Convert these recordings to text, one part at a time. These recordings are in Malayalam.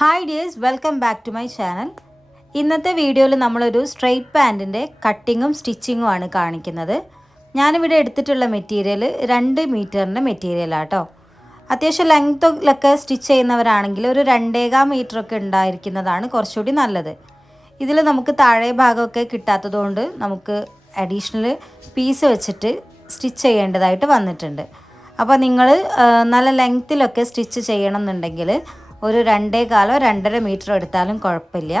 Hi dears, welcome back to my channel. ഇന്നത്തെ വീഡിയോയിൽ നമ്മളൊരു സ്ട്രെയിറ്റ് പാൻറ്റിൻ്റെ കട്ടിങ്ങും സ്റ്റിച്ചിങ്ങും ആണ് കാണിക്കുന്നത്. ഞാനിവിടെ എടുത്തിട്ടുള്ള മെറ്റീരിയൽ 2 മീറ്ററിൻ്റെ മെറ്റീരിയലാട്ടോ. അത്യാവശ്യം ലെങ്ത്തിലൊക്കെ സ്റ്റിച്ച് ചെയ്യുന്നവരാണെങ്കിൽ ഒരു 2.25 മീറ്ററൊക്കെ ഉണ്ടായിരിക്കുന്നതാണ് കുറച്ചുകൂടി നല്ലത്. ഇതിൽ നമുക്ക് താഴെ ഭാഗമൊക്കെ കിട്ടാത്തതുകൊണ്ട് നമുക്ക് അഡീഷണൽ പീസ് വെച്ചിട്ട് സ്റ്റിച്ച് ചെയ്യേണ്ടതായിട്ട് വന്നിട്ടുണ്ട്. അപ്പോൾ നിങ്ങൾ നല്ല ലെങ്ത്തിലൊക്കെ സ്റ്റിച്ച് ചെയ്യണം എന്നുണ്ടെങ്കിൽ ഒരു 2.25-2.5 മീറ്റർ എടുത്താലും കുഴപ്പമില്ല.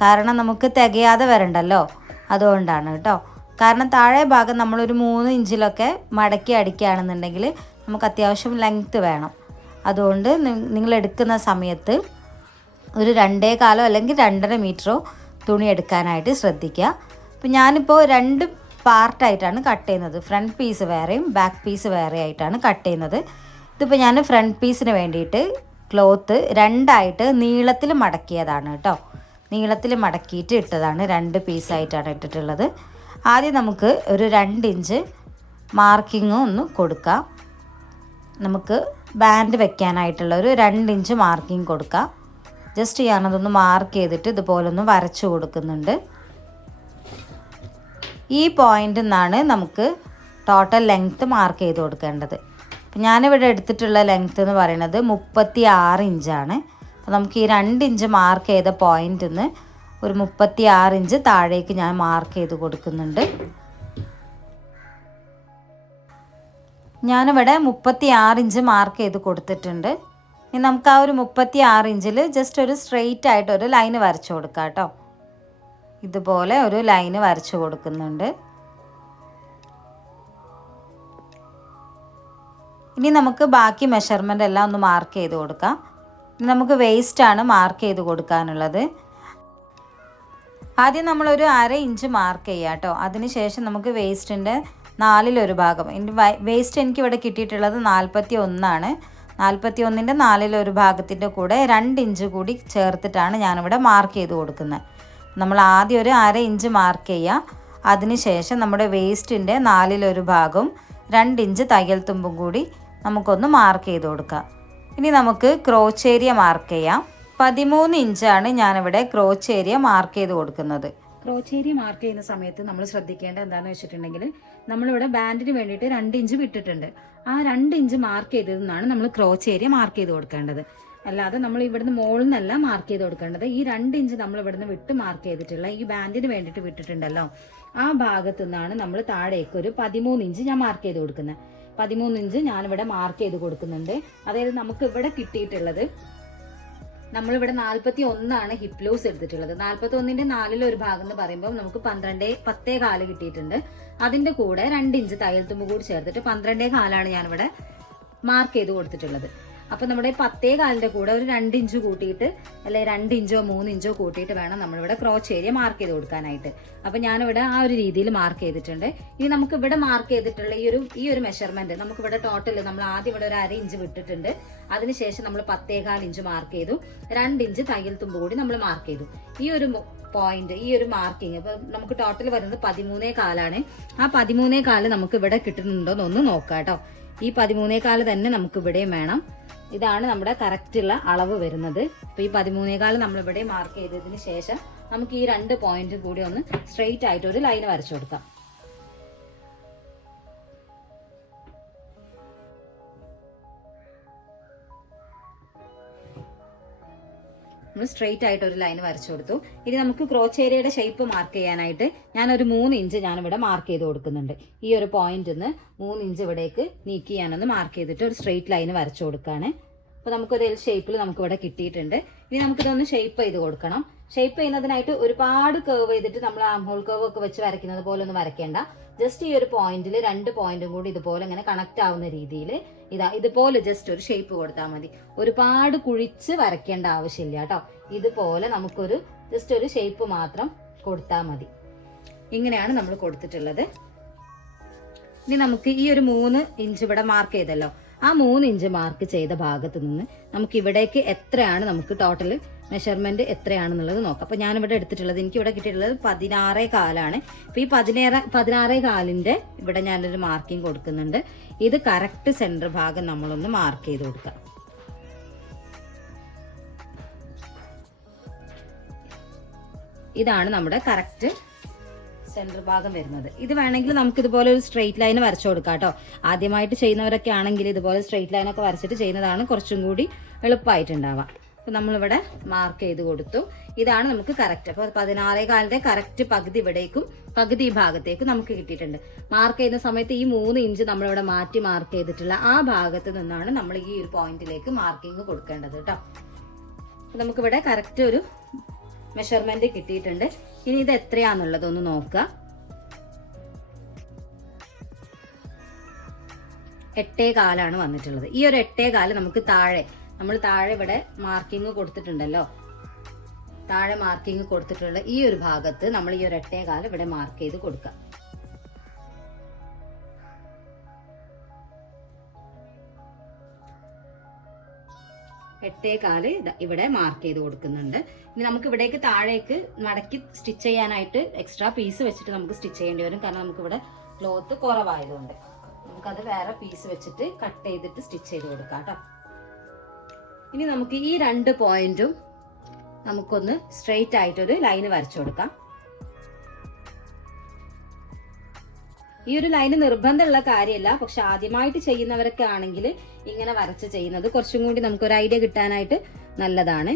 കാരണം നമുക്ക് തികയാതെ വരണ്ടല്ലോ, അതുകൊണ്ടാണ് കേട്ടോ. കാരണം താഴെ ഭാഗം നമ്മളൊരു 3 ഇഞ്ചിലൊക്കെ മടക്കി അടിക്കുകയാണെന്നുണ്ടെങ്കിൽ നമുക്ക് അത്യാവശ്യം ലെങ്ത്ത് വേണം. അതുകൊണ്ട് നിങ്ങൾ എടുക്കുന്ന സമയത്ത് ഒരു 2.25 അല്ലെങ്കിൽ 2.5 മീറ്ററോ തുണി എടുക്കാനായിട്ട് ശ്രദ്ധിക്കുക. അപ്പോൾ ഞാനിപ്പോൾ 2 പാർട്ടായിട്ടാണ് കട്ട് ചെയ്യുന്നത്. ഫ്രണ്ട് പീസ് വേറെയും ബാക്ക് പീസ് വേറെ ആയിട്ടാണ് കട്ട് ചെയ്യുന്നത്. ഇതിപ്പോൾ ഞാൻ ഫ്രണ്ട് പീസിന് വേണ്ടിയിട്ട് ക്ലോത്ത് 2ആയിട്ട് നീളത്തിൽ മടക്കിയതാണ് കേട്ടോ. നീളത്തിൽ മടക്കിയിട്ട് ഇട്ടതാണ്, 2 പീസായിട്ടാണ് ഇട്ടിട്ടുള്ളത്. ആദ്യം നമുക്ക് ഒരു 2 ഇഞ്ച് മാർക്കിങ് ഒന്ന് കൊടുക്കാം. നമുക്ക് ബാൻഡ് വെക്കാനായിട്ടുള്ള ഒരു 2 ഇഞ്ച് മാർക്കിങ് കൊടുക്കാം. ജസ്റ്റ് ഞാനതൊന്ന് മാർക്ക് ചെയ്തിട്ട് ഇതുപോലൊന്ന് വരച്ചു കൊടുക്കുന്നുണ്ട്. ഈ പോയിൻ്റിൽ നിന്നാണ് നമുക്ക് ടോട്ടൽ ലെങ്ത്ത് മാർക്ക് ചെയ്ത് കൊടുക്കേണ്ടത്. അപ്പം ഞാനിവിടെ എടുത്തിട്ടുള്ള ലെങ്ത്ത് എന്ന് പറയുന്നത് 36 ഇഞ്ചാണ്. അപ്പോൾ നമുക്ക് ഈ 2 ഇഞ്ച് മാർക്ക് ചെയ്ത പോയിൻ്റിൽ നിന്ന് ഒരു 36 ഇഞ്ച് താഴേക്ക് ഞാൻ മാർക്ക് ചെയ്ത് കൊടുക്കുന്നുണ്ട്. ഞാനിവിടെ 36 ഇഞ്ച് മാർക്ക് ചെയ്ത് കൊടുത്തിട്ടുണ്ട്. ഇനി നമുക്ക് ആ ഒരു 36 ഇഞ്ചിൽ ജസ്റ്റ് ഒരു സ്ട്രെയിറ്റ് ആയിട്ട് ഒരു ലൈന് വരച്ചു കൊടുക്കാം കേട്ടോ. ഇതുപോലെ ഒരു ലൈന് വരച്ചു കൊടുക്കുന്നുണ്ട്. ഇനി നമുക്ക് ബാക്കി മെഷർമെൻ്റ് എല്ലാം ഒന്ന് മാർക്ക് ചെയ്ത് കൊടുക്കാം. ഇനി നമുക്ക് വേസ്റ്റാണ് മാർക്ക് ചെയ്ത് കൊടുക്കാനുള്ളത്. ആദ്യം നമ്മളൊരു 1/2 ഇഞ്ച് മാർക്ക് ചെയ്യുക കേട്ടോ. അതിനുശേഷം നമുക്ക് വേസ്റ്റിൻ്റെ 4/1 ഭാഗം, വേസ്റ്റ് എനിക്കിവിടെ കിട്ടിയിട്ടുള്ളത് 41 ആണ്. 41ൻ്റെ 4/1 ഭാഗത്തിൻ്റെ കൂടെ 2 ഇഞ്ച് കൂടി ചേർത്തിട്ടാണ് ഞാനിവിടെ മാർക്ക് ചെയ്ത് കൊടുക്കുന്നത്. നമ്മൾ ആദ്യം ഒരു 1/2 ഇഞ്ച് മാർക്ക് ചെയ്യുക. അതിനുശേഷം നമ്മുടെ വേസ്റ്റിൻ്റെ 4/1 ഭാഗം 2 ഇഞ്ച് തയ്യൽ തുമ്പും കൂടി നമുക്കൊന്ന് മാർക്ക് ചെയ്ത് കൊടുക്കാം. ഇനി നമുക്ക് ക്രോച്ച് ഏരിയ മാർക്ക് ചെയ്യാം. 13 ഇഞ്ചാണ് ഞാനിവിടെ ക്രോച്ച് ഏരിയ മാർക്ക് ചെയ്ത് കൊടുക്കുന്നത്. ക്രോച്ച് ഏരിയ മാർക്ക് ചെയ്യുന്ന സമയത്ത് നമ്മൾ ശ്രദ്ധിക്കേണ്ടത് എന്താണെന്ന് വെച്ചിട്ടുണ്ടെങ്കിൽ നമ്മളിവിടെ ബാൻഡിന് വേണ്ടിയിട്ട് 2 ഇഞ്ച് വിട്ടിട്ടുണ്ട്. ആ 2 ഇഞ്ച് മാർക്ക് ചെയ്തതിൽ നിന്നാണ് നമ്മൾ ക്രോച്ച് ഏരിയ മാർക്ക് ചെയ്ത് കൊടുക്കേണ്ടത്. അല്ലാതെ നമ്മൾ ഇവിടുന്ന് മുകളിൽ നിന്നല്ല മാർക്ക് ചെയ്ത് കൊടുക്കേണ്ടത്. ഈ 2 ഇഞ്ച് നമ്മൾ ഇവിടുന്ന് വിട്ട് മാർക്ക് ചെയ്തിട്ടുള്ള ഈ ബാൻഡിന് വേണ്ടിയിട്ട് വിട്ടിട്ടുണ്ടല്ലോ, ആ ഭാഗത്തു നിന്നാണ് നമ്മൾ താഴേക്ക് ഒരു 13 ഇഞ്ച് ഞാൻ മാർക്ക് ചെയ്ത് കൊടുക്കുന്നത്. 13 ഇഞ്ച് ഞാനിവിടെ മാർക്ക് ചെയ്ത് കൊടുക്കുന്നുണ്ട്. അതായത് നമുക്ക് ഇവിടെ കിട്ടിയിട്ടുള്ളത്, നമ്മളിവിടെ 41 ഹിപ്പ് ലൂസ് എടുത്തിട്ടുള്ളത്. 41ൻ്റെ 4/1 ഭാഗം എന്ന് പറയുമ്പോൾ നമുക്ക് 10.25 കിട്ടിയിട്ടുണ്ട്. അതിൻ്റെ കൂടെ 2 ഇഞ്ച് തയ്യൽ തുമ്പ് കൂടി ചേർത്തിട്ട് 12.25 ഞാനിവിടെ മാർക്ക് ചെയ്ത് കൊടുത്തിട്ടുള്ളത്. അപ്പോൾ നമ്മുടെ 10.25ൻ്റെ കൂടെ ഒരു 2 ഇഞ്ച് കൂട്ടിയിട്ട്, അല്ലെ 2 ഇഞ്ചോ 3 ഇഞ്ചോ കൂട്ടിയിട്ട് വേണം നമ്മളിവിടെ ക്രോച്ച് ഏരിയ മാർക്ക് ചെയ്ത് കൊടുക്കാനായിട്ട്. അപ്പോൾ ഞാനിവിടെ ആ ഒരു രീതിയിൽ മാർക്ക് ചെയ്തിട്ടുണ്ട്. ഇനി നമുക്ക് ഇവിടെ മാർക്ക് ചെയ്തിട്ടുള്ള ഈ ഒരു മെഷർമെന്റ് നമുക്കിവിടെ ടോട്ടൽ നമ്മൾ ആദ്യം ഇവിടെ ഒരു 1/2 ഇഞ്ച് വിട്ടിട്ടുണ്ട്. അതിനുശേഷം നമ്മൾ 10.25 ഇഞ്ച് മാർക്ക് ചെയ്തു. 2 ഇഞ്ച് തയ്യൽ തുമ്പ് കൂടി നമ്മൾ മാർക്ക് ചെയ്തു. ഈ ഒരു പോയിന്റ്, ഈ ഒരു മാർക്കിങ് ഇപ്പൊ നമുക്ക് ടോട്ടൽ വരുന്നത് 13.25 ആ 13.25 നമുക്ക് ഇവിടെ കിട്ടുന്നുണ്ടോ എന്നൊന്ന് നോക്കാം കേട്ടോ. ഈ 13.25 തന്നെ നമുക്ക് ഇവിടെയും വേണം. ഇതാണ് നമ്മുടെ കറക്റ്റുള്ള അളവ് വരുന്നത്. അപ്പോൾ ഈ 13.25 നമ്മൾ ഇവിടെ മാർക്ക് ചെയ്തതിന് ശേഷം നമുക്ക് ഈ 2 പോയിന്റ് കൂടി ഒന്ന് സ്ട്രെയിറ്റ് ആയിട്ട് ഒരു ലൈൻ വരച്ചു കൊടുക്കാം. നമ്മൾ സ്ട്രെയിറ്റ് ആയിട്ട് ഒരു ലൈൻ വരച്ചു കൊടുത്തു. ഇനി നമുക്ക് ക്രോച്ച് ഏരിയയുടെ ഷേപ്പ് മാർക്ക് ചെയ്യാനായിട്ട് ഞാനൊരു 3 ഇഞ്ച് ഞാനിവിടെ മാർക്ക് ചെയ്ത് കൊടുക്കുന്നുണ്ട്. ഈ ഒരു പോയിന്റിൽ നിന്ന് 3 ഇഞ്ച് ഇവിടേക്ക് നീക്കി ഞാനൊന്ന് മാർക്ക് ചെയ്തിട്ട് ഒരു സ്ട്രെയിറ്റ് ലൈൻ വരച്ചു കൊടുക്കുകയാണ്. അപ്പോൾ നമുക്കൊരു എൽ ഷേപ്പിൽ നമുക്കിവിടെ കിട്ടിയിട്ടുണ്ട്. ഇനി നമുക്കിതൊന്ന് ഷേപ്പ് ചെയ്ത് കൊടുക്കണം. ഷേപ്പ് ചെയ്യുന്നതിനായിട്ട് ഒരുപാട് കർവ് ചെയ്തിട്ട് നമ്മൾ ആം ഹോൾ കർവ് ഒക്കെ വെച്ച് വരയ്ക്കുന്നത് പോലെ ഒന്നും വരയ്ക്കേണ്ട. ജസ്റ്റ് ഈ ഒരു പോയിന്റിൽ 2 പോയിന്റും കൂടി ഇതുപോലെ ഇങ്ങനെ കണക്ട് ആവുന്ന രീതിയിൽ ഇതുപോലെ ജസ്റ്റ് ഒരു ഷേപ്പ് കൊടുത്താൽ മതി. ഒരുപാട് കുഴിച്ച് വരയ്ക്കേണ്ട ആവശ്യമില്ല കേട്ടോ. ഇതുപോലെ നമുക്കൊരു ജസ്റ്റ് ഒരു ഷേപ്പ് മാത്രം കൊടുത്താൽ മതി. ഇങ്ങനെയാണ് നമ്മൾ കൊടുത്തിട്ടുള്ളത്. ഇനി നമുക്ക് ഈ ഒരു 3 ഇഞ്ച് ഇവിടെ മാർക്ക് ചെയ്തല്ലോ, ആ 3 ഇഞ്ച് മാർക്ക് ചെയ്ത ഭാഗത്ത് നിന്ന് നമുക്ക് ഇവിടേക്ക് എത്രയാണ് നമുക്ക് ടോട്ടൽ മെഷർമെന്റ് എത്രയാണെന്നുള്ളത് നോക്കാം. അപ്പോൾ ഞാനിവിടെ എടുത്തിട്ടുള്ളത്, എനിക്കിവിടെ കിട്ടിയിട്ടുള്ളത് 16.25 അപ്പോൾ ഈ 16.25ൻ്റെ ഇവിടെ ഞാനൊരു മാർക്കിംഗ് കൊടുക്കുന്നുണ്ട്. ഇത് കറക്റ്റ് സെന്റർ ഭാഗം നമ്മളൊന്ന് മാർക്ക് ചെയ്ത് കൊടുക്കാം. ഇതാണ് നമ്മുടെ കറക്റ്റ് സെന്റർ ഭാഗം വരുന്നത്. ഇത് വേണമെങ്കിൽ നമുക്ക് ഇതുപോലെ ഒരു സ്ട്രെയിറ്റ് ലൈൻ വരച്ചു കൊടുക്കാം കേട്ടോ. ആദ്യമായിട്ട് ചെയ്യുന്നവരൊക്കെ ആണെങ്കിൽ ഇതുപോലെ സ്ട്രെയിറ്റ് ലൈനൊക്കെ വരച്ചിട്ട് ചെയ്യുന്നതാണ് കുറച്ചും കൂടി എളുപ്പമായിട്ടുണ്ടാവുക. അപ്പോൾ നമ്മളിവിടെ മാർക്ക് ചെയ്ത് കൊടുത്തു. ഇതാണ് നമുക്ക് കറക്റ്റ്. അപ്പോൾ 16.4 കറക്റ്റ് പകുതി ഇവിടേക്കും പകുതി ഈ ഭാഗത്തേക്കും നമുക്ക് കിട്ടിയിട്ടുണ്ട്. മാർക്ക് ചെയ്യുന്ന സമയത്ത് ഈ 3 ഇഞ്ച് നമ്മളിവിടെ മാറ്റി മാർക്ക് ചെയ്തിട്ടുള്ള ആ ഭാഗത്ത് നിന്നാണ് നമ്മൾ ഈ ഒരു പോയിന്റിലേക്ക് മാർക്കിംഗ് കൊടുക്കേണ്ടത് കേട്ടോ. അപ്പോൾ നമുക്കിവിടെ കറക്റ്റ് ഒരു മെഷർമെന്റ് കിട്ടിയിട്ടുണ്ട്. ഇനി ഇത് എത്രയാന്നുള്ളതൊന്ന് നോക്കുക. 8.4 വന്നിട്ടുള്ളത്. ഈ ഒരു 8.4 നമുക്ക് നമ്മൾ താഴെ ഇവിടെ മാർക്കിംഗ് കൊടുത്തിട്ടുണ്ടല്ലോ, താഴെ മാർക്കിംഗ് കൊടുത്തിട്ടുള്ള ഈ ഒരു ഭാഗത്ത് നമ്മൾ ഈ ഒരു 8.4 ഇവിടെ മാർക്ക് ചെയ്ത് കൊടുക്കാം. എട്ടേകാല് ഇവിടെ മാർക്ക് ചെയ്ത് കൊടുക്കുന്നുണ്ട്. ഇനി നമുക്ക് ഇവിടേക്ക് താഴേക്ക് മടക്കി സ്റ്റിച്ച് ചെയ്യാനായിട്ട് എക്സ്ട്രാ പീസ് വെച്ചിട്ട് നമുക്ക് സ്റ്റിച്ച് ചെയ്യേണ്ടി വരും. കാരണം നമുക്ക് ഇവിടെ ക്ലോത്ത് കുറവായതുകൊണ്ട് നമുക്കത് വേറെ പീസ് വെച്ചിട്ട് കട്ട് ചെയ്തിട്ട് സ്റ്റിച്ച് ചെയ്ത് കൊടുക്കാം കേട്ടോ. ഇനി നമുക്ക് ഈ 2 പോയിന്റും നമുക്കൊന്ന് സ്ട്രെയിറ്റ് ആയിട്ടൊരു ലൈന് വരച്ചു കൊടുക്കാം. ഈ ഒരു ലൈന് നിർബന്ധമുള്ള കാര്യമല്ല, പക്ഷെ ആദ്യമായിട്ട് ചെയ്യുന്നവരൊക്കെ ആണെങ്കിൽ ഇങ്ങനെ വരച്ച് ചെയ്യുന്നത് കുറച്ചും കൂടി നമുക്കൊരു ഐഡിയ കിട്ടാനായിട്ട് നല്ലതാണ്.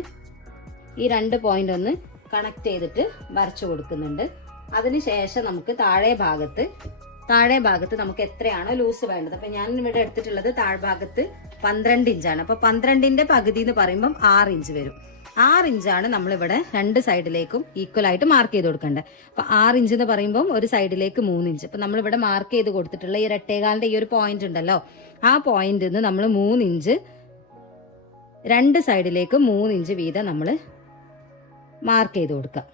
ഈ 2 പോയിന്റ് ഒന്ന് കണക്ട് ചെയ്തിട്ട് വരച്ചു കൊടുക്കുന്നുണ്ട്. അതിനുശേഷം നമുക്ക് താഴെ ഭാഗത്ത് നമുക്ക് എത്രയാണോ ലൂസ് വേണ്ടത്. അപ്പൊ ഞാൻ ഇവിടെ എടുത്തിട്ടുള്ളത് താഴ്ഭാഗത്ത് 12 ഇഞ്ചാണ്. അപ്പൊ 12ന്റെ പകുതി എന്ന് പറയുമ്പോൾ 6 ഇഞ്ച് വരും. 6 ഇഞ്ചാണ് നമ്മളിവിടെ 2 സൈഡിലേക്കും ഈക്വൽ ആയിട്ട് മാർക്ക് ചെയ്ത് കൊടുക്കേണ്ടത്. അപ്പൊ 6 ഇഞ്ച് എന്ന് പറയുമ്പോൾ ഒരു സൈഡിലേക്ക് 3 ഇഞ്ച്. അപ്പൊ നമ്മളിവിടെ മാർക്ക് ചെയ്ത് കൊടുത്തിട്ടുള്ള ഈ 8.4 ഈ ഒരു പോയിന്റ് ഉണ്ടല്ലോ, ആ പോയിന്റിൽ നിന്ന് നമ്മൾ 3 ഇഞ്ച് 2 സൈഡിലേക്ക് 3 ഇഞ്ച് വീതം നമ്മൾ മാർക്ക് ചെയ്ത് കൊടുക്കാം.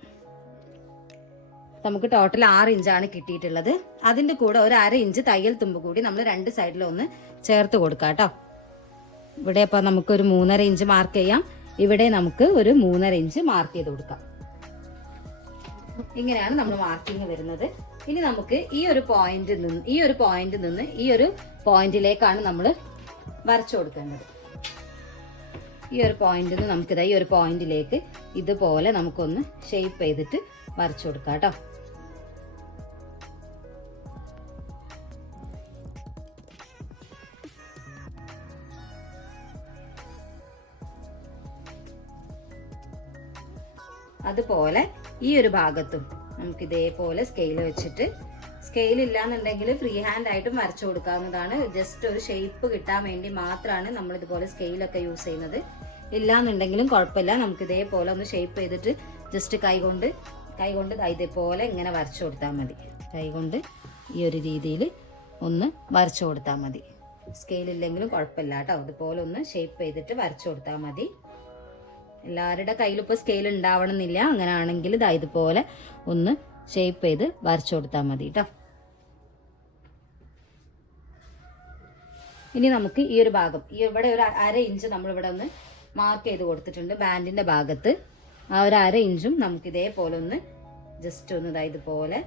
നമുക്ക് ടോട്ടൽ 6 ഇഞ്ചാണ് കിട്ടിയിട്ടുള്ളത്. അതിന്റെ കൂടെ ഒരു 1/2 ഇഞ്ച് തയ്യൽ തുമ്പ് കൂടി നമ്മൾ 2 സൈഡിലും ഒന്ന് ചേർത്ത് കൊടുക്കാം കേട്ടോ. ഇവിടെ അപ്പൊ നമുക്ക് ഒരു 3.5 ഇഞ്ച് മാർക്ക് ചെയ്യാം. ഇവിടെ നമുക്ക് ഒരു 3.5 ഇഞ്ച് മാർക്ക് ചെയ്ത് കൊടുക്കാം. ഇങ്ങനെയാണ് നമ്മൾ മാർക്കിങ് വരുന്നത്. ഇനി നമുക്ക് ഈ ഒരു പോയിന്റിൽ നിന്ന് ഈ ഒരു പോയിന്റിലേക്കാണ് നമ്മൾ വരച്ചു കൊടുക്കേണ്ടത്. ഈ ഒരു പോയിന്റിൽ നിന്ന് നമുക്കിതാ ഈ ഒരു പോയിന്റിലേക്ക് ഇതുപോലെ നമുക്കൊന്ന് ഷേപ്പ് ചെയ്തിട്ട് വരച്ചു കൊടുക്കാം കേട്ടോ. അതുപോലെ ഈ ഒരു ഭാഗത്തും നമുക്ക് ഇതേപോലെ സ്കെയിൽ വെച്ചിട്ട്, സ്കെയിൽ ഇല്ലാന്നുണ്ടെങ്കിൽ ഫ്രീ ഹാൻഡ് ആയിട്ടും വരച്ചു കൊടുക്കാവുന്നതാണ്. ജസ്റ്റ് ഒരു ഷേപ്പ് കിട്ടാൻ വേണ്ടി മാത്രമാണ് നമ്മൾ ഇതുപോലെ സ്കെയിലൊക്കെ യൂസ് ചെയ്യുന്നത്. ഇല്ലാന്നുണ്ടെങ്കിലും കുഴപ്പമില്ല. നമുക്ക് ഇതേപോലെ ഒന്ന് ഷേപ്പ് ചെയ്തിട്ട് ജസ്റ്റ് കൈകൊണ്ട് ഇതേപോലെ ഇങ്ങനെ വരച്ചു കൊടുത്താൽ മതി. കൈകൊണ്ട് ഈ ഒരു രീതിയിൽ ഒന്ന് വരച്ചു കൊടുത്താൽ മതി. സ്കെയിൽ ഇല്ലെങ്കിലും കുഴപ്പമില്ല കേട്ടോ. അതുപോലെ ഒന്ന് ഷേപ്പ് ചെയ്തിട്ട് വരച്ചു കൊടുത്താൽ മതി. എല്ലാവരുടെ കയ്യിലും ഇപ്പോൾ സ്കെയിൽ ഉണ്ടാവണമെന്നില്ല. അങ്ങനെ ആണെങ്കിൽ ഇതുപോലെ ഒന്ന് ഷേപ്പ് ചെയ്ത് വരച്ചു കൊടുത്താൽ മതി കേട്ടോ. ഇനി നമുക്ക് ഈ ഒരു ഭാഗം, ഇവിടെ ഒരു 1/2 ഇഞ്ച് നമ്മളിവിടെ ഒന്ന് മാർക്ക് ചെയ്ത് കൊടുത്തിട്ടുണ്ട് ബാൻഡിന്റെ ഭാഗത്ത്. ആ ഒരു 1/2 ഇഞ്ചും നമുക്ക് ഇതേപോലെ ഒന്ന് ജസ്റ്റ് ഒന്ന് ഇതുപോലെ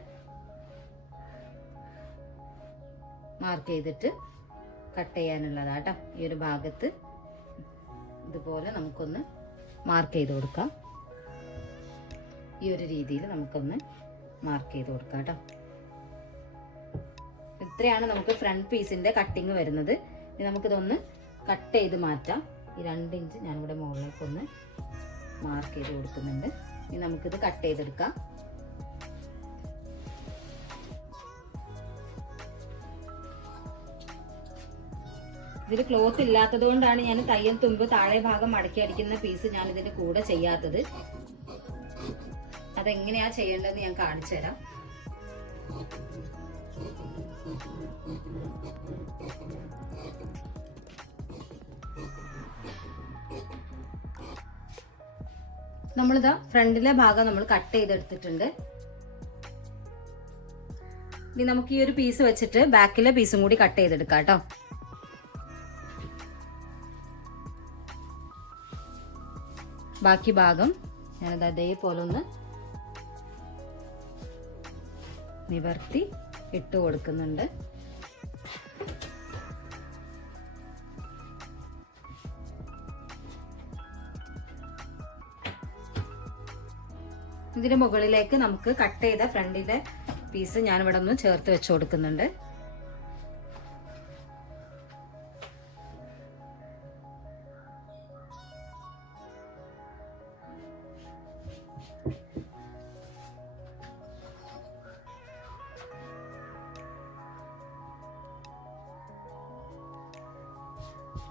മാർക്ക് ചെയ്തിട്ട് കട്ട് ചെയ്യാനുള്ളതാട്ടോ. ഈ ഒരു ഭാഗത്ത് ഇതുപോലെ നമുക്കൊന്ന് മാർക്ക് ചെയ്ത് കൊടുക്കാം. ഈ ഒരു രീതിയിൽ നമുക്കൊന്ന് മാർക്ക് ചെയ്ത് കൊടുക്കാം കേട്ടോ. ഇത്രയാണ് നമുക്ക് ഫ്രണ്ട് പീസിന്റെ കട്ടിങ് വരുന്നത്. ഇനി നമുക്കിതൊന്ന് കട്ട് ചെയ്ത് മാറ്റാം. ഈ 2 ഇഞ്ച് ഞാനിവിടെ മുകളിലേക്കൊന്ന് മാർക്ക് ചെയ്ത് കൊടുക്കുന്നുണ്ട്. ഇനി നമുക്കിത് കട്ട് ചെയ്തെടുക്കാം. ഇതിൽ ക്ലോത്ത് ഇല്ലാത്തത് കൊണ്ടാണ് ഞാൻ തയ്യൽ തുമ്പ് താഴെ ഭാഗം മടക്കി അടിക്കുന്ന പീസ് ഞാൻ ഇതിന്റെ കൂടെ ചെയ്യാത്തത്. അതെങ്ങനെയാ ചെയ്യേണ്ടതെന്ന് ഞാൻ കാണിച്ചു തരാം. നമ്മളിതാ ഫ്രണ്ടിലെ ഭാഗം നമ്മൾ കട്ട് ചെയ്തെടുത്തിട്ടുണ്ട്. ഇനി നമുക്ക് ഈ ഒരു പീസ് വെച്ചിട്ട് ബാക്കിലെ പീസും കൂടി കട്ട് ചെയ്തെടുക്കാം കേട്ടോ. ബാക്കി ഭാഗം ഞാനത് അതേപോലെ ഒന്ന് നിവർത്തി ഇട്ട് കൊടുക്കുന്നുണ്ട്. ഇതിന് മുകളിലേക്ക് നമുക്ക് കട്ട് ചെയ്ത ഫ്രണ്ടിന്റെ പീസ് ഞാനിവിടെ ഒന്ന് ചേർത്ത് വെച്ച് കൊടുക്കുന്നുണ്ട്.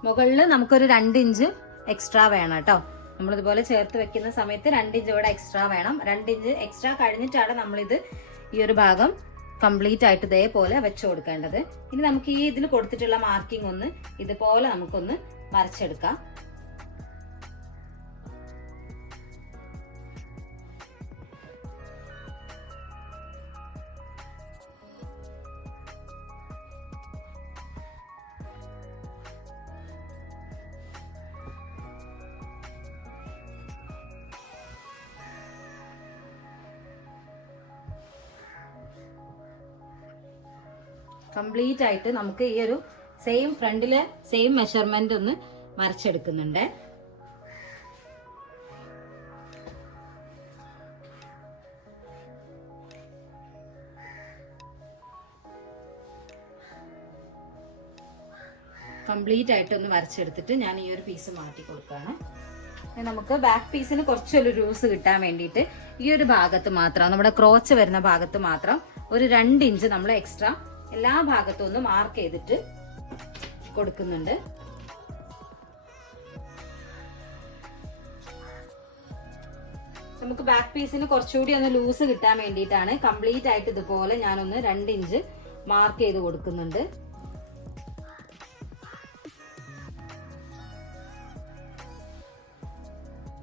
മുകളിൽ നമുക്കൊരു 2 ഇഞ്ച് എക്സ്ട്രാ വേണം കേട്ടോ. നമ്മളിതുപോലെ ചേർത്ത് വെക്കുന്ന സമയത്ത് 2 ഇഞ്ച് ഇവിടെ എക്സ്ട്രാ വേണം. 2 ഇഞ്ച് എക്സ്ട്രാ കഴിഞ്ഞിട്ടാണ് നമ്മളിത് ഈ ഒരു ഭാഗം കംപ്ലീറ്റ് ആയിട്ട് ഇതേപോലെ വെച്ച് കൊടുക്കേണ്ടത്. ഇനി നമുക്ക് ഈ ഇതിൽ കൊടുത്തിട്ടുള്ള മാർക്കിംഗ് ഒന്ന് ഇതുപോലെ നമുക്കൊന്ന് വരച്ചെടുക്കാം. കംപ്ലീറ്റ് ആയിട്ട് നമുക്ക് ഈ ഒരു സെയിം ഫ്രണ്ടിലെ സെയിം മെഷർമെന്റ് ഒന്ന് വരച്ചെടുക്കുന്നുണ്ട്. കംപ്ലീറ്റ് ആയിട്ട് ഒന്ന് വരച്ചെടുത്തിട്ട് ഞാൻ ഈ ഒരു പീസ് മാറ്റി കൊടുക്കുകയാണ്. നമുക്ക് ബാക്ക് പീസിന് കുറച്ചൊരു ലൂസ് കിട്ടാൻ വേണ്ടിയിട്ട് ഈ ഒരു ഭാഗത്ത് മാത്രം, നമ്മുടെ ക്രോച്ച് വരുന്ന ഭാഗത്ത് മാത്രം ഒരു 2 ഇഞ്ച് നമ്മൾ എക്സ്ട്രാ എല്ലാ ഭാഗത്തും ഒന്ന് മാർക്ക് ചെയ്തിട്ട് കൊടുക്കുന്നുണ്ട്. നമുക്ക് ബാക്ക് പീസിന് കുറച്ചുകൂടി ഒന്ന് ലൂസ് കിട്ടാൻ വേണ്ടിയിട്ടാണ് കംപ്ലീറ്റ് ആയിട്ട് ഇതുപോലെ ഞാനൊന്ന് 2 ഇഞ്ച് മാർക്ക് ചെയ്ത് കൊടുക്കുന്നുണ്ട്.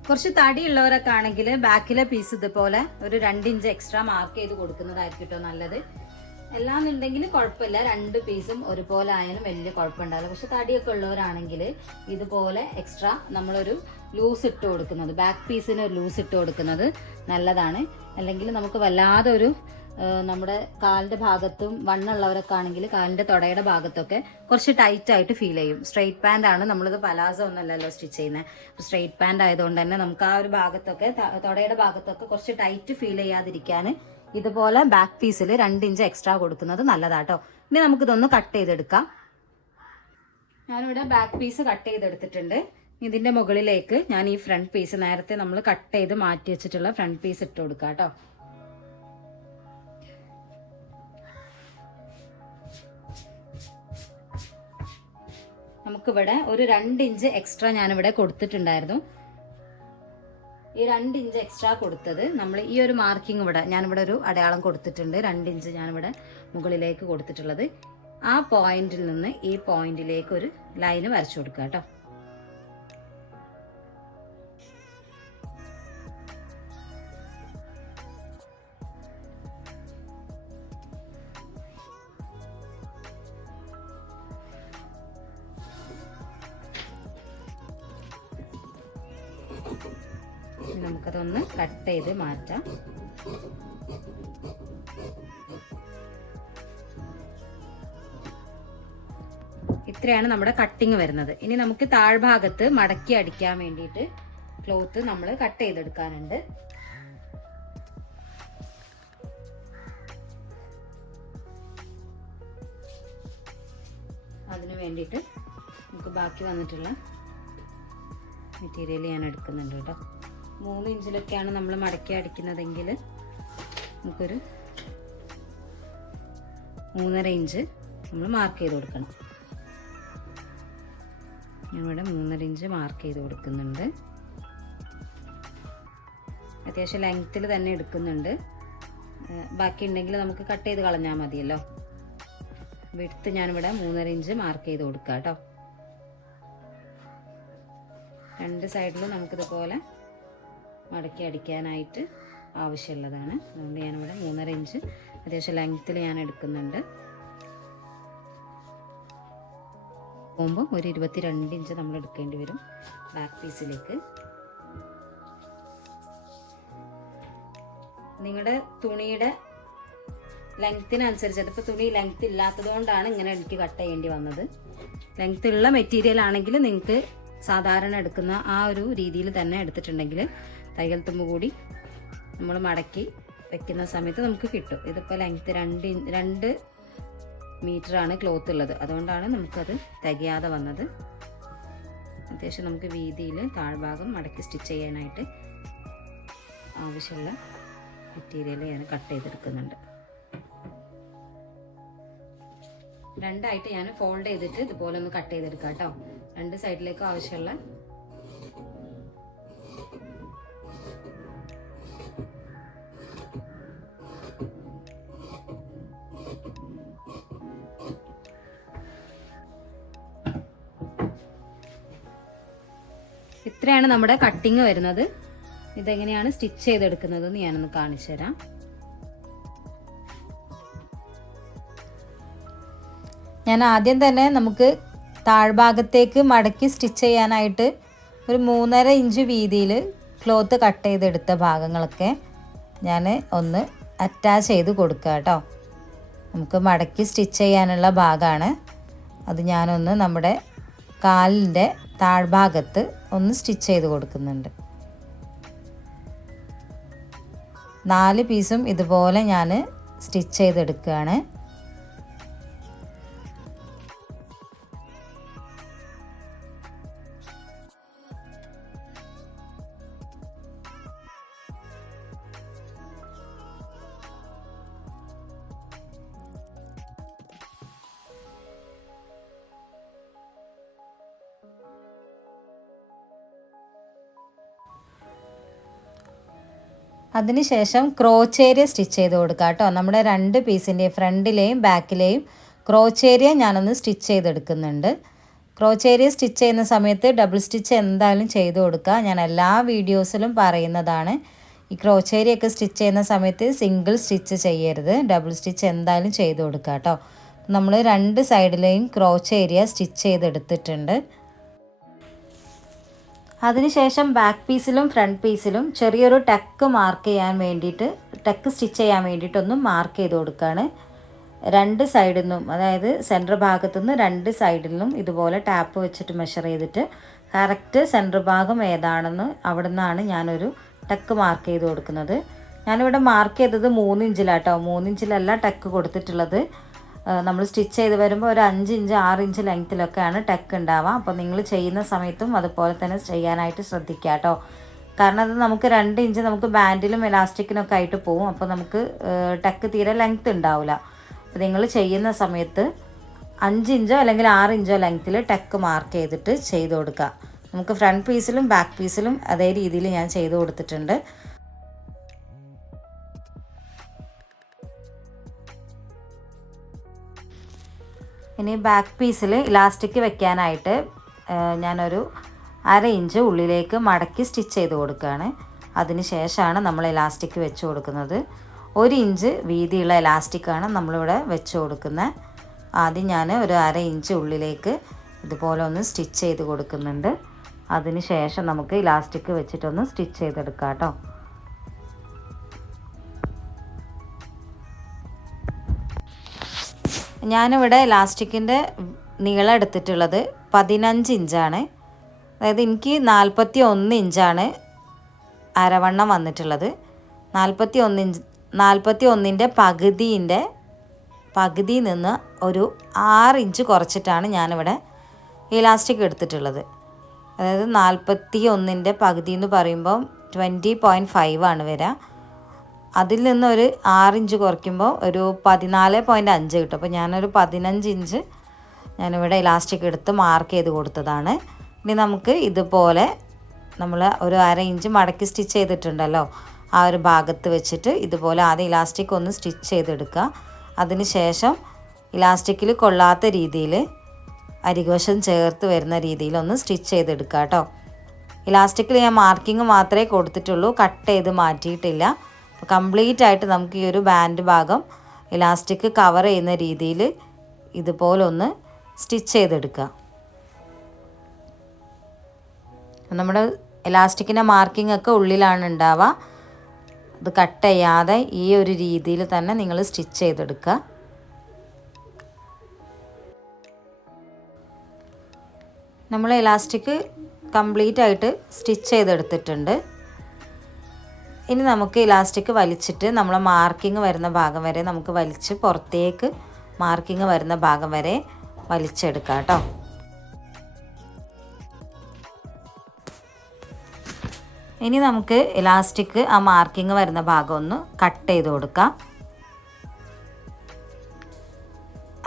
കുറച്ച് തടിയുള്ളവരൊക്കെ ആണെങ്കിൽ ബാക്കിലെ പീസ് ഇതുപോലെ ഒരു 2 ഇഞ്ച് എക്സ്ട്രാ മാർക്ക് ചെയ്ത് കൊടുക്കുന്നതായിരിക്കും കേട്ടോ നല്ലത്. എല്ലാന്നുണ്ടെങ്കിൽ കുഴപ്പമില്ല, 2 പീസും ഒരുപോലെ ആയാലും വലിയ കുഴപ്പമുണ്ടാവില്ല. പക്ഷെ തടിയൊക്കെ ഉള്ളവരാണെങ്കിൽ ഇതുപോലെ എക്സ്ട്രാ നമ്മളൊരു ലൂസ് ഇട്ട് കൊടുക്കുന്നത്, ബാക്ക് പീസിന് ഒരു ലൂസ് ഇട്ട് കൊടുക്കുന്നത് നല്ലതാണ്. അല്ലെങ്കിൽ നമുക്ക് വല്ലാതെ ഒരു നമ്മുടെ കാലിന്റെ ഭാഗത്തും വണ്ണുള്ളവരൊക്കെ ആണെങ്കിൽ കാലിന്റെ തൊടയുടെ ഭാഗത്തൊക്കെ കുറച്ച് ടൈറ്റ് ആയിട്ട് ഫീൽ ചെയ്യും. സ്ട്രെയിറ്റ് പാന്റ് ആണ്, നമ്മളിത് പലാസോ ഒന്നല്ലല്ലോ സ്റ്റിച്ച് ചെയ്യുന്നത്. സ്ട്രെയിറ്റ് പാന്റ് ആയതുകൊണ്ട് തന്നെ നമുക്ക് ആ ഒരു ഭാഗത്തൊക്കെ തൊടയുടെ ഭാഗത്തൊക്കെ കുറച്ച് ടൈറ്റ് ഫീൽ ചെയ്യാതിരിക്കാൻ ഇതുപോലെ ബാക്ക് പീസിൽ 2 ഇഞ്ച് എക്സ്ട്രാ കൊടുക്കുന്നത് നല്ലതാട്ടോ. ഇനി നമുക്കിതൊന്ന് കട്ട് ചെയ്തെടുക്കാം. ഞാനിവിടെ ബാക്ക് പീസ് കട്ട് ചെയ്തെടുത്തിട്ടുണ്ട്. ഇതിന്റെ മുകളിലേക്ക് ഞാൻ ഈ ഫ്രണ്ട് പീസ്, നേരത്തെ നമ്മൾ കട്ട് ചെയ്ത് മാറ്റി വെച്ചിട്ടുള്ള ഫ്രണ്ട് പീസ് ഇട്ട് കൊടുക്കാം കേട്ടോ. നമുക്കിവിടെ ഒരു 2 ഇഞ്ച് എക്സ്ട്രാ ഞാനിവിടെ കൊടുത്തിട്ടുണ്ടായിരുന്നു. ഈ 2 ഇഞ്ച് എക്സ്ട്രാ കൊടുത്തത് നമ്മൾ ഈ ഒരു മാർക്കിംഗ് ഇവിടെ ഞാനിവിടെ ഒരു അടയാളം കൊടുത്തിട്ടുണ്ട്. 2 ഇഞ്ച് ഞാനിവിടെ മുകളിലേക്ക് കൊടുത്തിട്ടുള്ളത്. ആ പോയിന്റിൽ നിന്ന് ഈ പോയിന്റിലേക്ക് ഒരു ലൈന് വരച്ചു കൊടുക്കുക കേട്ടോ. നമുക്കതൊന്ന് കട്ട് ചെയ്ത് മാറ്റാം. ഇത്രയാണ് നമ്മുടെ കട്ടിങ് വരുന്നത്. ഇനി നമുക്ക് താഴ്ഭാഗത്ത് മടക്കി അടിക്കാൻ വേണ്ടിയിട്ട് ക്ലോത്ത് നമ്മൾ കട്ട് ചെയ്തെടുക്കാനുണ്ട്. അതിന് വേണ്ടിയിട്ട് നമുക്ക് ബാക്കി വന്നിട്ടുള്ള മെറ്റീരിയൽ ഞാൻ എടുക്കുന്നുണ്ട് കേട്ടോ. 3 ഇഞ്ചിലൊക്കെയാണ് നമ്മൾ മടക്കി അടിക്കുന്നതെങ്കിൽ നമുക്കൊരു 3.5 ഇഞ്ച് നമ്മൾ മാർക്ക് ചെയ്ത് കൊടുക്കണം. ഞാനിവിടെ 3.5 ഇഞ്ച് മാർക്ക് ചെയ്ത് കൊടുക്കുന്നുണ്ട്. അത്യാവശ്യം ലെങ്ത്തിൽ തന്നെ എടുക്കുന്നുണ്ട്. ബാക്കി ഉണ്ടെങ്കിൽ നമുക്ക് കട്ട് ചെയ്ത് കളഞ്ഞാൽ മതിയല്ലോ. വിഡ്ത്ത് ഞാനിവിടെ 3.5 ഇഞ്ച് മാർക്ക് ചെയ്ത് കൊടുക്കാം കേട്ടോ. 2 സൈഡിലും നമുക്കിതുപോലെ മടക്കി അടിക്കാനായിട്ട് ആവശ്യമുള്ളതാണ്. അതുകൊണ്ട് ഞാനിവിടെ 3.5 ഇഞ്ച് അത്യാവശ്യം ലെങ്ത്തിൽ ഞാൻ എടുക്കുന്നുണ്ട്. പോകുമ്പോൾ ഒരു 22 ഇഞ്ച് നമ്മൾ എടുക്കേണ്ടി വരും ബാക്ക് പീസിലേക്ക്. നിങ്ങളുടെ തുണിയുടെ ലെങ്ത്തിനനുസരിച്ച്, അതിപ്പോൾ തുണി ലെങ്ത്ത് ഇല്ലാത്തത് കൊണ്ടാണ് ഇങ്ങനെ എനിക്ക് കട്ട് ചെയ്യേണ്ടി വന്നത്. ലെങ്ത്ത് ഉള്ള മെറ്റീരിയൽ ആണെങ്കിൽ നിങ്ങൾക്ക് സാധാരണ എടുക്കുന്ന ആ ഒരു രീതിയിൽ തന്നെ എടുത്തിട്ടുണ്ടെങ്കിൽ തയ്യൽ തുമ്പ് കൂടി നമ്മൾ മടക്കി വെക്കുന്ന സമയത്ത് നമുക്ക് കിട്ടും. ഇതിപ്പോൾ ലെങ്ത്ത് 2 മീറ്ററാണ് ക്ലോത്ത് ഉള്ളത്, അതുകൊണ്ടാണ് നമുക്കത് തികയാതെ വന്നത്. അത്യാവശ്യം നമുക്ക് വീതിയിൽ താഴ്ഭാഗം മടക്കി സ്റ്റിച്ച് ചെയ്യാനായിട്ട് ആവശ്യമുള്ള മെറ്റീരിയൽ ഞാൻ കട്ട് ചെയ്തെടുക്കുന്നുണ്ട്. 2ആയിട്ട് ഞാൻ ഫോൾഡ് ചെയ്തിട്ട് ഇതുപോലെ ഒന്ന് കട്ട് ചെയ്തെടുക്കാം കേട്ടോ. 2 സൈഡിലേക്കും ആവശ്യമുള്ള ഇത്രയാണ് നമ്മുടെ കട്ടിങ് വരുന്നത്. ഇതെങ്ങനെയാണ് സ്റ്റിച്ച് ചെയ്തെടുക്കുന്നതെന്ന് ഞാനൊന്ന് കാണിച്ചു തരാം. ഞാൻ ആദ്യം തന്നെ നമുക്ക് താഴ്ഭാഗത്തേക്ക് മടക്കി സ്റ്റിച്ച് ചെയ്യാനായിട്ട് ഒരു 3.5 ഇഞ്ച് വീതിയിൽ ക്ലോത്ത് കട്ട് ചെയ്തെടുത്ത ഭാഗങ്ങളൊക്കെ ഞാൻ ഒന്ന് അറ്റാച്ച് ചെയ്ത് കൊടുക്കുക കേട്ടോ. നമുക്ക് മടക്കി സ്റ്റിച്ച് ചെയ്യാനുള്ള ഭാഗമാണ് അത്. ഞാനൊന്ന് നമ്മുടെ കാലിൻ്റെ താഴ്ഭാഗത്ത് ഒന്ന് സ്റ്റിച്ച് ചെയ്ത് കൊടുക്കുന്നുണ്ട്. 4 പീസും ഇതുപോലെ ഞാൻ സ്റ്റിച്ച് ചെയ്തെടുക്കുകയാണ്. അതിനുശേഷം ക്രോച്ച് ഏരിയ സ്റ്റിച്ച് ചെയ്ത് കൊടുക്കുക കേട്ടോ. നമ്മുടെ 2 പീസിൻ്റെയും ഫ്രണ്ടിലെയും ബാക്കിലെയും ക്രോച്ച് ഏരിയ ഞാനൊന്ന് സ്റ്റിച്ച് ചെയ്തെടുക്കുന്നുണ്ട്. ക്രോച്ച് ഏരിയ സ്റ്റിച്ച് ചെയ്യുന്ന സമയത്ത് ഡബിൾ സ്റ്റിച്ച് എന്തായാലും ചെയ്ത് കൊടുക്കുക. ഞാൻ എല്ലാ വീഡിയോസിലും പറയുന്നതാണ്. ഈ ക്രോച്ച് ഏരിയ ഒക്കെ സ്റ്റിച്ച് ചെയ്യുന്ന സമയത്ത് സിംഗിൾ സ്റ്റിച്ച് ചെയ്യരുത്, ഡബിൾ സ്റ്റിച്ച് എന്തായാലും ചെയ്ത് കൊടുക്കുക കേട്ടോ. നമ്മൾ 2 സൈഡിലെയും ക്രോച്ച് ഏരിയ സ്റ്റിച്ച് ചെയ്തെടുത്തിട്ടുണ്ട്. അതിനുശേഷം ബാക്ക് പീസിലും ഫ്രണ്ട് പീസിലും ചെറിയൊരു ടക്ക് മാർക്ക് ചെയ്യാൻ വേണ്ടിയിട്ട്, ടക്ക് സ്റ്റിച്ച് ചെയ്യാൻ വേണ്ടിയിട്ടൊന്ന് മാർക്ക് ചെയ്ത് കൊടുക്കുകയാണ്. 2 സൈഡിൽ നിന്നും, അതായത് സെൻറ്റർ ഭാഗത്തുനിന്ന് 2 സൈഡിൽ നിന്നും ഇതുപോലെ ടാപ്പ് വെച്ചിട്ട് മെഷർ ചെയ്തിട്ട് കറക്റ്റ് സെൻറ്റർ ഭാഗം ഏതാണെന്ന് അവിടെ നിന്നാണ് ഞാനൊരു ടക്ക് മാർക്ക് ചെയ്ത് കൊടുക്കുന്നത്. ഞാനിവിടെ മാർക്ക് ചെയ്തത് 3 ഇഞ്ചിലാട്ടോ. 3 ഇഞ്ചിലല്ല ടക്ക് കൊടുത്തിട്ടുള്ളത്. നമ്മൾ സ്റ്റിച്ച് ചെയ്ത് വരുമ്പോൾ ഒരു 5 ഇഞ്ച് 6 ഇഞ്ച് ലെങ്ത്തിലൊക്കെയാണ് ടക്ക് ഉണ്ടാവുക. അപ്പോൾ നിങ്ങൾ ചെയ്യുന്ന സമയത്തും അതുപോലെ തന്നെ ചെയ്യാനായിട്ട് ശ്രദ്ധിക്കുക കേട്ടോ. കാരണം അത് നമുക്ക് 2 ഇഞ്ച് നമുക്ക് ബാൻഡിലും എലാസ്റ്റിക്കിനൊക്കെ ആയിട്ട് പോകും. അപ്പോൾ നമുക്ക് ടക്ക് തീരെ ലെങ്ത്ത് ഉണ്ടാവില്ല. അപ്പോൾ നിങ്ങൾ ചെയ്യുന്ന സമയത്ത് 5 ഇഞ്ചോ അല്ലെങ്കിൽ 6 ഇഞ്ചോ ലെങ്ത്തിൽ ടക്ക് മാർക്ക് ചെയ്തിട്ട് ചെയ്ത് കൊടുക്കുക. നമുക്ക് ഫ്രണ്ട് പീസിലും ബാക്ക് പീസിലും അതേ രീതിയിൽ ഞാൻ ചെയ്ത് കൊടുത്തിട്ടുണ്ട്. ഇനി ബാക്ക് പീസിൽ ഇലാസ്റ്റിക് വെക്കാനായിട്ട് ഞാനൊരു 1/2 ഇഞ്ച് ഉള്ളിലേക്ക് മടക്കി സ്റ്റിച്ച് ചെയ്ത് കൊടുക്കുകയാണ്. അതിന് ശേഷമാണ് നമ്മൾ ഇലാസ്റ്റിക് വെച്ച് കൊടുക്കുന്നത്. 1 ഇഞ്ച് വീതിയുള്ള ഇലാസ്റ്റിക്കാണ് നമ്മളിവിടെ വെച്ച് കൊടുക്കുന്നത്. ആദ്യം ഞാൻ ഒരു 1/2 ഇഞ്ച് ഉള്ളിലേക്ക് ഇതുപോലെ ഒന്ന് സ്റ്റിച്ച് ചെയ്ത് കൊടുക്കുന്നുണ്ട്. അതിന് ശേഷം നമുക്ക് ഇലാസ്റ്റിക് വെച്ചിട്ടൊന്ന് സ്റ്റിച്ച് ചെയ്തെടുക്കാം കേട്ടോ. ഞാനിവിടെ ഇലാസ്റ്റിക്കിൻ്റെ നീളം എടുത്തിട്ടുള്ളത് 15 ഇഞ്ചാണ്. അതായത് എനിക്ക് 41 ഇഞ്ചാണ് അരവണ്ണം വന്നിട്ടുള്ളത്. 41ൻ്റെ പകുതിയിൽ നിന്ന് ഒരു 6 ഇഞ്ച് കുറച്ചിട്ടാണ് ഞാനിവിടെ ഇലാസ്റ്റിക് എടുത്തിട്ടുള്ളത്. അതായത് 41ൻ്റെ പകുതി എന്ന് പറയുമ്പോൾ 20.5 ആണ് വരിക. അതിൽ നിന്ന് ഒരു 6 ഇഞ്ച് കുറയ്ക്കുമ്പോൾ ഒരു 14.5 കിട്ടും. അപ്പോൾ ഞാനൊരു 15 ഇഞ്ച് ഞാനിവിടെ ഇലാസ്റ്റിക് എടുത്ത് മാർക്ക് ചെയ്ത് കൊടുത്തതാണ്. ഇനി നമുക്ക് ഇതുപോലെ നമ്മൾ ഒരു 1/2 ഇഞ്ച് മടക്കി സ്റ്റിച്ച് ചെയ്തിട്ടുണ്ടല്ലോ, ആ ഒരു ഭാഗത്ത് വെച്ചിട്ട് ഇതുപോലെ ആദ്യം ഇലാസ്റ്റിക് ഒന്ന് സ്റ്റിച്ച് ചെയ്തെടുക്കുക. അതിന് ശേഷം ഇലാസ്റ്റിക്കിൽ കൊള്ളാത്ത രീതിയിൽ അരികുവശം ചേർത്ത് വരുന്ന രീതിയിൽ ഒന്ന് സ്റ്റിച്ച് ചെയ്തെടുക്കുക കേട്ടോ. ഇലാസ്റ്റിക്കിൽ ഞാൻ മാർക്കിങ് മാത്രമേ കൊടുത്തിട്ടുള്ളൂ, കട്ട് ചെയ്ത് മാറ്റിയിട്ടില്ല. അപ്പോൾ കംപ്ലീറ്റ് ആയിട്ട് നമുക്ക് ഈ ഒരു ബാൻഡ് ഭാഗം ഇലാസ്റ്റിക് കവർ ചെയ്യുന്ന രീതിയിൽ ഇതുപോലെ ഒന്ന് സ്റ്റിച്ച് ചെയ്തെടുക്കുക. നമ്മുടെ ഇലാസ്റ്റിക്കിൻ്റെ മാർക്കിംഗ് ഒക്കെ ഉള്ളിലാണ് ഉണ്ടാവുക. അത് കട്ട് ചെയ്യാതെ ഈ ഒരു രീതിയിൽ തന്നെ നിങ്ങൾ സ്റ്റിച്ച് ചെയ്തെടുക്കുക. നമ്മൾ ഇലാസ്റ്റിക് കംപ്ലീറ്റ് ആയിട്ട് സ്റ്റിച്ച് ചെയ്തെടുത്തിട്ടുണ്ട്. ഇനി നമുക്ക് ഇലാസ്റ്റിക് വലിച്ചിട്ട് നമ്മൾ മാർക്കിങ് വരുന്ന ഭാഗം വരെ നമുക്ക് വലിച്ച് പുറത്തേക്ക് മാർക്കിങ് വരുന്ന ഭാഗം വരെ വലിച്ചെടുക്കാം കേട്ടോ. ഇനി നമുക്ക് ഇലാസ്റ്റിക് ആ മാർക്കിങ് വരുന്ന ഭാഗം ഒന്ന് കട്ട് ചെയ്ത് കൊടുക്കാം.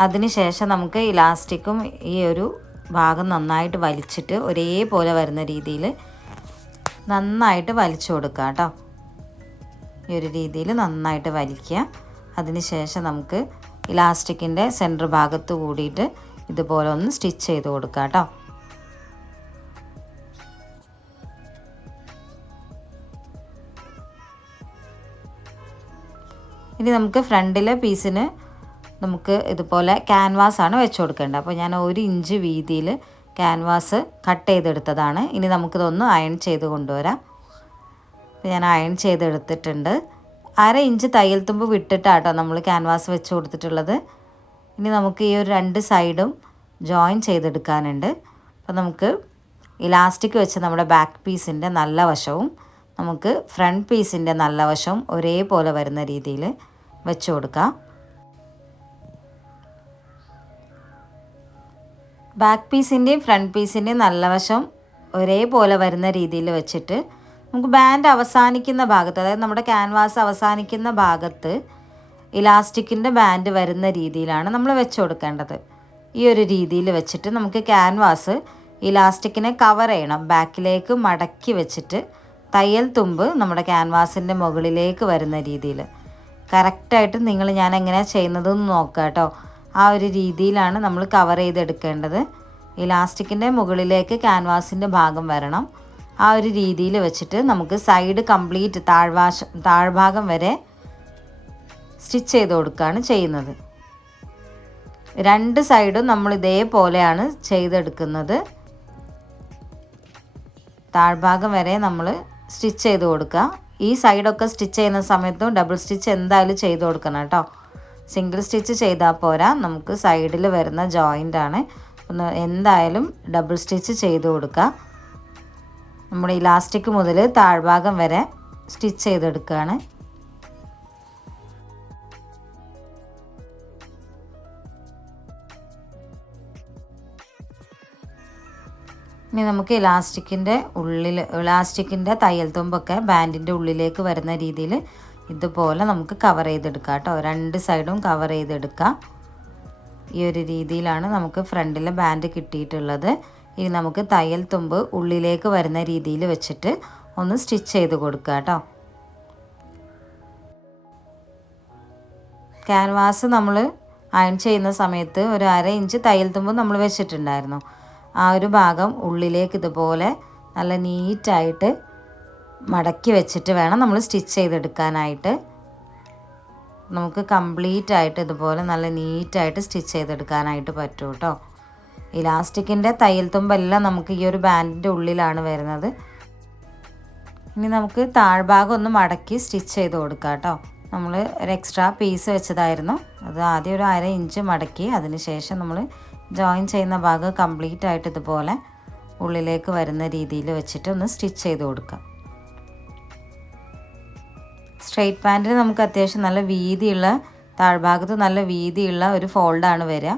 അതിനുശേഷം നമുക്ക് ഇലാസ്റ്റിക്കും ഈ ഒരു ഭാഗം നന്നായിട്ട് വലിച്ചിട്ട് ഒരേപോലെ വരുന്ന രീതിയിൽ നന്നായിട്ട് വലിച്ചു കൊടുക്കുക കേട്ടോ. ഈ ഒരു രീതിയിൽ നന്നായിട്ട് വലിക്കുക. അതിനുശേഷം നമുക്ക് ഇലാസ്റ്റിക്കിൻ്റെ സെൻറ്റർ ഭാഗത്ത് കൂടിയിട്ട് ഇതുപോലെ ഒന്ന് സ്റ്റിച്ച് ചെയ്ത് കൊടുക്കുക കേട്ടോ. ഇനി നമുക്ക് ഫ്രണ്ടിലെ പീസിന് നമുക്ക് ഇതുപോലെ ക്യാൻവാസാണ് വെച്ച് കൊടുക്കേണ്ടത്. അപ്പോൾ ഞാൻ 1 ഇഞ്ച് വീതിയിൽ ക്യാൻവാസ് കട്ട് ചെയ്തെടുത്തതാണ്. ഇനി നമുക്കിതൊന്ന് അയൺ ചെയ്ത് കൊണ്ടുവരാം. ഞാൻ അയൺ ചെയ്തെടുത്തിട്ടുണ്ട്. 1/2 ഇഞ്ച് തയ്യൽ തുമ്പ് വിട്ടിട്ടാട്ടോ നമ്മൾ ക്യാൻവാസ് വെച്ച് കൊടുത്തിട്ടുള്ളത്. ഇനി നമുക്ക് ഈ ഒരു 2 സൈഡും ജോയിൻ ചെയ്തെടുക്കാനുണ്ട്. അപ്പോൾ നമുക്ക് ഇലാസ്റ്റിക് വെച്ച് നമ്മുടെ ബാക്ക് പീസിൻ്റെ നല്ല വശവും നമുക്ക് ഫ്രണ്ട് പീസിൻ്റെ നല്ല വശവും ഒരേപോലെ വരുന്ന രീതിയിൽ വെച്ച് കൊടുക്കാം. ബാക്ക് പീസിൻ്റെയും ഫ്രണ്ട് പീസിൻ്റെയും നല്ല വശം ഒരേപോലെ വരുന്ന രീതിയിൽ വെച്ചിട്ട് നമുക്ക് ബാൻഡ് അവസാനിക്കുന്ന ഭാഗത്ത്, അതായത് നമ്മുടെ ക്യാൻവാസ് അവസാനിക്കുന്ന ഭാഗത്ത് ഇലാസ്റ്റിക്കിൻ്റെ ബാൻഡ് വരുന്ന രീതിയിലാണ് നമ്മൾ വെച്ച് കൊടുക്കേണ്ടത്. ഈ ഒരു രീതിയിൽ വെച്ചിട്ട് നമുക്ക് ക്യാൻവാസ് ഇലാസ്റ്റിക്കിനെ കവർ ചെയ്യണം. ബാക്കിലേക്ക് മടക്കി വെച്ചിട്ട് തയ്യൽ തുമ്പ് നമ്മുടെ ക്യാൻവാസിൻ്റെ മുകളിലേക്ക് വരുന്ന രീതിയിൽ കറക്റ്റായിട്ട് ഞാൻ എങ്ങനെയാണ് ചെയ്യുന്നതെന്ന് നോക്കുക കേട്ടോ. ആ ഒരു രീതിയിലാണ് നമ്മൾ കവർ ചെയ്തെടുക്കേണ്ടത്. ഇലാസ്റ്റിക്കിൻ്റെ മുകളിലേക്ക് ക്യാൻവാസിൻ്റെ ഭാഗം വരണം. ആ ഒരു രീതിയിൽ വെച്ചിട്ട് നമുക്ക് സൈഡ് കംപ്ലീറ്റ് താഴ്ഭാഗം വരെ സ്റ്റിച്ച് ചെയ്ത് കൊടുക്കുകയാണ് ചെയ്യുന്നത്. 2 സൈഡും നമ്മൾ ഇതേപോലെയാണ് ചെയ്തെടുക്കുന്നത്. താഴ്ഭാഗം വരെ നമ്മൾ സ്റ്റിച്ച് ചെയ്ത് കൊടുക്കുക. ഈ സൈഡൊക്കെ സ്റ്റിച്ച് ചെയ്യുന്ന സമയത്തും ഡബിൾ സ്റ്റിച്ച് എന്തായാലും ചെയ്ത് കൊടുക്കണം കേട്ടോ. സിംഗിൾ സ്റ്റിച്ച് ചെയ്താൽ പോരാ, നമുക്ക് സൈഡിൽ വരുന്ന ജോയിൻ്റാണ്. ഒന്ന് എന്തായാലും ഡബിൾ സ്റ്റിച്ച് ചെയ്ത് കൊടുക്കുക. നമ്മുടെ ഇലാസ്റ്റിക് മുതൽ താഴ്ഭാഗം വരെ സ്റ്റിച്ച് ചെയ്തെടുക്കുകയാണ്. ഇനി നമുക്ക് ഇലാസ്റ്റിക്കിൻ്റെ തയ്യൽ തുമ്പൊക്കെ ബാൻഡിൻ്റെ ഉള്ളിലേക്ക് വരുന്ന രീതിയിൽ ഇതുപോലെ നമുക്ക് കവർ ചെയ്തെടുക്കാം കേട്ടോ. 2 സൈഡും കവർ ചെയ്തെടുക്കാം. ഈ ഒരു രീതിയിലാണ് നമുക്ക് ഫ്രണ്ടിലെ ബാൻഡ് കിട്ടിയിട്ടുള്ളത്. ഇനി നമുക്ക് തയ്യൽ തുമ്പ് ഉള്ളിലേക്ക് വരുന്ന രീതിയിൽ വെച്ചിട്ട് ഒന്ന് സ്റ്റിച്ച് ചെയ്ത് കൊടുക്കുക കേട്ടോ. ക്യാൻവാസ് നമ്മൾ അയൺ ചെയ്യുന്ന സമയത്ത് ഒരു 1/2 ഇഞ്ച് തയ്യൽ തുമ്പ് നമ്മൾ വെച്ചിട്ടുണ്ടായിരുന്നു. ആ ഒരു ഭാഗം ഉള്ളിലേക്ക് ഇതുപോലെ നല്ല നീറ്റായിട്ട് മടക്കി വെച്ചിട്ട് വേണം നമ്മൾ സ്റ്റിച്ച് ചെയ്തെടുക്കാനായിട്ട്. നമുക്ക് കംപ്ലീറ്റ് ആയിട്ട് ഇതുപോലെ നല്ല നീറ്റായിട്ട് സ്റ്റിച്ച് ചെയ്തെടുക്കാനായിട്ട് പറ്റും കേട്ടോ. ഇലാസ്റ്റിക്കിൻ്റെ തയ്യൽ തുമ്പെല്ലാം നമുക്ക് ഈ ഒരു ബാൻഡിൻ്റെ ഉള്ളിലാണ് വരുന്നത്. ഇനി നമുക്ക് താഴ്ഭാഗം ഒന്ന് മടക്കി സ്റ്റിച്ച് ചെയ്ത് കൊടുക്കാം കേട്ടോ. നമ്മൾ ഒരു എക്സ്ട്രാ പീസ് വെച്ചതായിരുന്നു, അത് ആദ്യം ഒരു 1/2 ഇഞ്ച് മടക്കി അതിന് ശേഷം നമ്മൾ ജോയിൻ ചെയ്യുന്ന ഭാഗം കംപ്ലീറ്റ് ആയിട്ട് ഇതുപോലെ ഉള്ളിലേക്ക് വരുന്ന രീതിയിൽ വെച്ചിട്ട് ഒന്ന് സ്റ്റിച്ച് ചെയ്ത് കൊടുക്കാം. സ്ട്രെയിറ്റ് പാൻറ്റിന് നമുക്ക് അത്യാവശ്യം നല്ല വീതിയുള്ള, താഴ്ഭാഗത്ത് നല്ല വീതിയുള്ള ഒരു ഫോൾഡാണ് വരിക.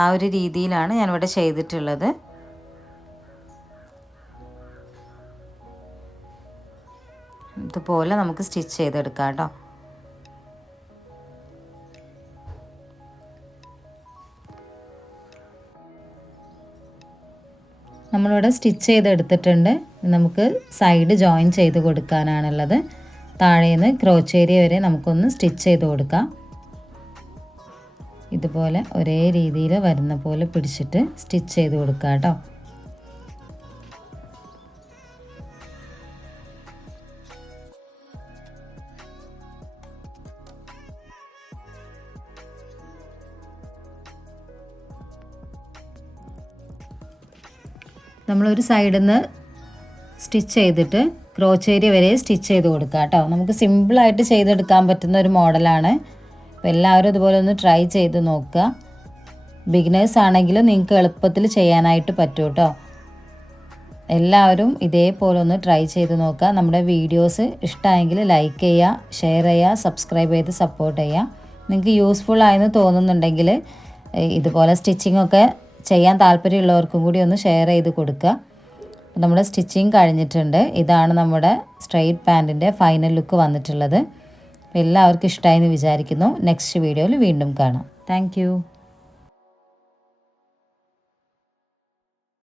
ആ ഒരു രീതിയിലാണ് ഞാനിവിടെ ചെയ്തിട്ടുള്ളത്. ഇതുപോലെ നമുക്ക് സ്റ്റിച്ച് ചെയ്തെടുക്കാം കേട്ടോ. നമ്മളിവിടെ സ്റ്റിച്ച് ചെയ്തെടുത്തിട്ടുണ്ട്. നമുക്ക് സൈഡ് ജോയിൻ ചെയ്ത് കൊടുക്കാനാണുള്ളത്. താഴേന്ന് ക്രോച്ച് ഏരിയ വരെ നമുക്കൊന്ന് സ്റ്റിച്ച് ചെയ്ത് കൊടുക്കാം. ഇതുപോലെ ഒരേ രീതിയിൽ വരുന്ന പോലെ പിടിച്ചിട്ട് സ്റ്റിച്ച് ചെയ്ത് കൊടുക്കാം കേട്ടോ. നമ്മളൊരു സൈഡിൽ നിന്ന് സ്റ്റിച്ച് ചെയ്തിട്ട് ക്രോച്ച് ഏരിയ വരെ സ്റ്റിച്ച് ചെയ്ത് കൊടുക്കുക കേട്ടോ. നമുക്ക് സിമ്പിളായിട്ട് ചെയ്തെടുക്കാൻ പറ്റുന്ന ഒരു മോഡലാണ്. അപ്പോൾ എല്ലാവരും ഇതുപോലെ ഒന്ന് ട്രൈ ചെയ്ത് നോക്കുക. ബിഗിനേഴ്സ് ആണെങ്കിലും നിങ്ങൾക്ക് എളുപ്പത്തിൽ ചെയ്യാനായിട്ട് പറ്റും കേട്ടോ. എല്ലാവരും ഇതേപോലെ ഒന്ന് ട്രൈ ചെയ്ത് നോക്കുക. നമ്മുടെ വീഡിയോസ് ഇഷ്ടമായെങ്കിൽ ലൈക്ക് ചെയ്യുക, ഷെയർ ചെയ്യുക, സബ്സ്ക്രൈബ് ചെയ്ത് സപ്പോർട്ട് ചെയ്യുക. നിങ്ങൾക്ക് യൂസ്ഫുൾ ആയെന്ന് തോന്നുന്നുണ്ടെങ്കിൽ ഇതുപോലെ സ്റ്റിച്ചിങ്ങൊക്കെ ചെയ്യാൻ താല്പര്യമുള്ളവർക്കും കൂടി ഒന്ന് ഷെയർ ചെയ്ത് കൊടുക്കുക. നമ്മുടെ സ്റ്റിച്ചിങ് കഴിഞ്ഞിട്ടുണ്ട്. ഇതാണ് നമ്മുടെ സ്ട്രെയിറ്റ് പാൻറ്റിൻ്റെ ഫൈനൽ ലുക്ക് വന്നിട്ടുള്ളത്. എല്ലാവർക്കും ഇഷ്ടമായി എന്ന് വിചാരിക്കുന്നു. നെക്സ്റ്റ് വീഡിയോയിൽ വീണ്ടും കാണാം. താങ്ക്